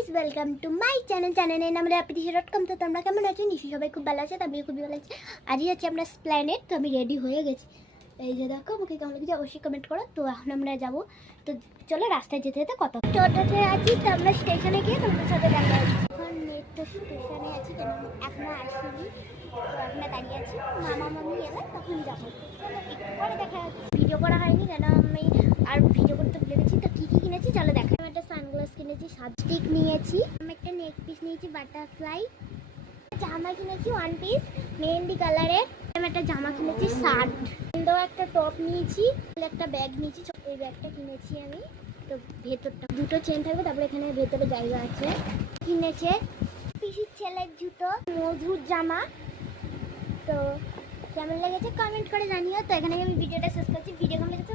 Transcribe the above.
Guys welcome to my চ্যানেলের নাম rapidisha.com। তো তোমরা কেমন আছো? নিশ্চয়ই সবাই খুব ভালো আছে। তো আমিও খুবই ভালো আছি। আজই হচ্ছে আমরা স্প্ল্যানেড। তো আমি রেডি হয়ে গেছি। এই যে দেখো, আমাকে কেমন লাগছে অবশ্যই কমেন্ট করো। তো এখন আমরা যাবো। তো চলো রাস্তায় যেতে যেতে কথা টোটোতে আছি। তো আমরা স্টেশনে গিয়ে তোমাদের সাথে দেখা হচ্ছে। এখন মেট্রো স্টেশনে আছি, কেন এখনো আসিনি। তো আমরা দাঁড়িয়ে আছি, মামা মামি এলে তখন যাবো। চলো একটু পরে দেখা হচ্ছে। ভিডিও করা হয়নি কেন আমি আর ভিডিও করতে ভুলে গেছি। তো কী কী কিনেছি চলো দেখা। আমি একটা সানগ্লাস কিনেছি, সাবস্টিক নিয়েছি, আমি একটা নেক পিস নিয়েছি বাটারফ্লাই, জামা কিনেছি ওয়ান পিস মেহেন্দি কালারের, আমি একটা জামা কিনেছি শার্ট, সুন্দর একটা টপ নিয়েছি, একটা ব্যাগ নিয়েছি, এই ব্যাগটা কিনেছি আমি। তো ভেতরটা দুটো চেন থাকবে, তারপরে এখানে ভেতরে জায়গা আছে। কিনেছে পিসির ছেলের জুতো, মধুর জামা। তো কেমন লেগেছে কমেন্ট করে জানিও। তো এখানে আমি ভিডিওটা শেষ করছি। ভিডিও কেমন লেগেছে